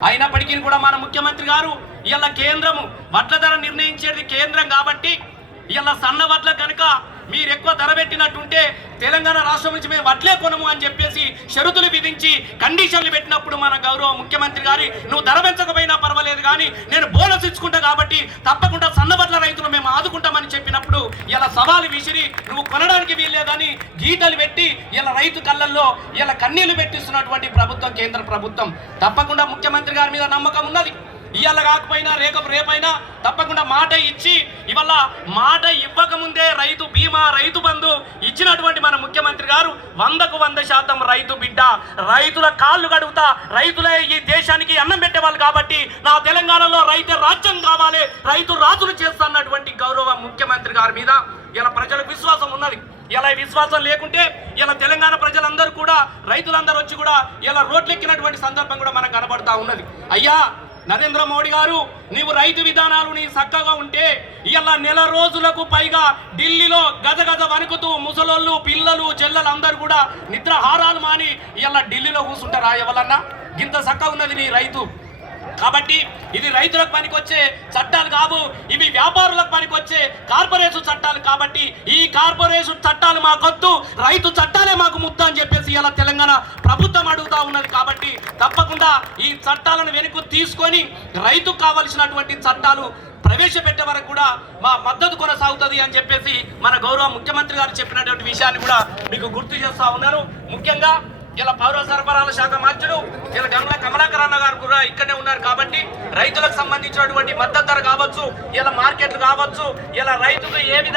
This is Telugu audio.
అయినప్పటికీ కూడా మన ముఖ్యమంత్రి గారు ఇలా కేంద్రము వడ్ల ధర నిర్ణయించేది కేంద్రం కాబట్టి ఇలా సన్న వడ్ల కనుక మీరు ఎక్కువ ధర పెట్టినట్టుంటే తెలంగాణ రాష్ట్రం నుంచి మేము వడ్లే కొనము అని చెప్పేసి షరతులు విధించి కండిషన్లు పెట్టినప్పుడు మన గౌరవ ముఖ్యమంత్రి గారి నువ్వు ధర పెంచకపోయినా పర్వాలేదు కానీ నేను బోనస్ ఇచ్చుకుంటా కాబట్టి తప్పకుండా సన్న వడ్ల రైతులు మేము ఆదుకుంటామని ఇలా సవాలు విసిరి నువ్వు కొనడానికి వీల్లేదని గీతలు పెట్టి ఇలా రైతు కళ్ళల్లో ఇలా కన్నీళ్ళు పెట్టిస్తున్నటువంటి ప్రభుత్వం కేంద్ర ప్రభుత్వం. తప్పకుండా ముఖ్యమంత్రి గారి మీద నమ్మకం ఉన్నది. ఇవాళ కాకపోయినా రేపు రేపైనా తప్పకుండా మాట ఇచ్చి ఇవాళ మాట ఇవ్వకముందే రైతు బీమా రైతు బంధు ఇచ్చినటువంటి మన ముఖ్యమంత్రి గారు వందకు వంద శాతం రైతు బిడ్డ. రైతుల కాళ్ళు కడుగుతా రైతులే ఈ దేశానికి అన్నం పెట్టేవాళ్ళు కాబట్టి నా తెలంగాణలో రైతే రాజ్యం కావాలి రైతు రాజులు చేస్తున్నటువంటి గౌరవ ముఖ్యమంత్రి గారి మీద ఇలా ప్రజలకు విశ్వాసం ఉన్నది. ఇలా విశ్వాసం లేకుంటే ఇలా తెలంగాణ ప్రజలందరూ కూడా రైతులందరూ వచ్చి కూడా ఇలా రోడ్లెక్కినటువంటి సందర్భం కూడా మనకు కనబడతా ఉన్నది. అయ్యా నరేంద్ర మోడీ గారు నీవు రైతు విధానాలు నీ చక్కగా ఉంటే ఇలా నెల రోజులకు పైగా ఢిల్లీలో గజ వణుకుతూ ముసలోళ్ళు పిల్లలు చెల్లెలు అందరూ కూడా నిద్రహారాలు మాని ఇలా ఢిల్లీలో కూర్చుంటారా ఎవరన్నా? ఇంత చక్కగా ఉన్నది నీ రైతు. కాబట్టి ఇది రైతులకు పనికొచ్చే చట్టాలు కావు ఇవి వ్యాపారులకు పనికొచ్చే కార్పొరేషన్ చట్టాలు కాబట్టి కార్పొరేషన్ చట్టాలు మాకొద్దు రైతు చట్టాలే మాకు ముద్ద అని చెప్పేసి ఇలా తెలంగాణ ప్రభుత్వం అడుగుతా ఉన్నది కాబట్టి తప్పకుండా ఈ చట్టాలను వెనుక తీసుకొని రైతుకు కావలసినటువంటి చట్టాలు ప్రవేశపెట్టే వరకు కూడా మా మద్దతు కొనసాగుతుంది అని చెప్పేసి మన గౌరవ ముఖ్యమంత్రి గారు చెప్పినటువంటి విషయాన్ని కూడా మీకు గుర్తు చేస్తా ఉన్నాను ముఖ్యంగా ఇలా పౌర సరఫరాల శాఖ మంత్రులు ఇలా గంగుల కమలాకర్ అన్న గారు కూడా ఇక్కడనే ఉన్నారు కాబట్టి రైతులకు సంబంధించినటువంటి మద్దతు ధర కావచ్చు ఇలా మార్కెట్లు కావచ్చు ఇలా రైతులు ఏ విధంగా